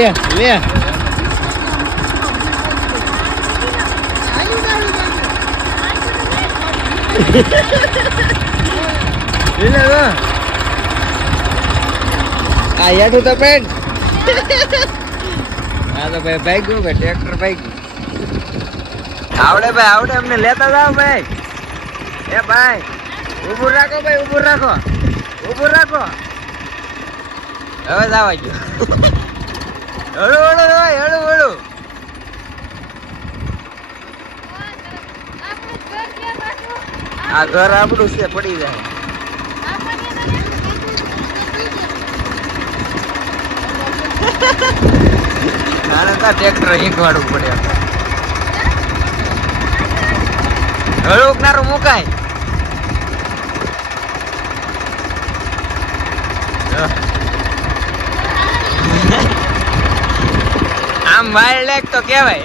લે લે આ યાઠું તો પેન આ તો ભાઈ બાઈક ગયું ભાઈ ટ્રેક્ટર બાઈક આવડે ભાઈ આવડે અમને લેતા જાવ ભાઈ એ ભાઈ ઊભું રાખો ભાઈ ઊભું રાખો હવે જવા ગયો હળુ હળુ ભાઈ હળુ આ ઘર આપણું છે પડી જાય નાના તા ટ્રેક્ટર હિંકવાડવું પડે હળુક નારું મુકાય આમ વાઇલ્ડ લેક તો કેવાય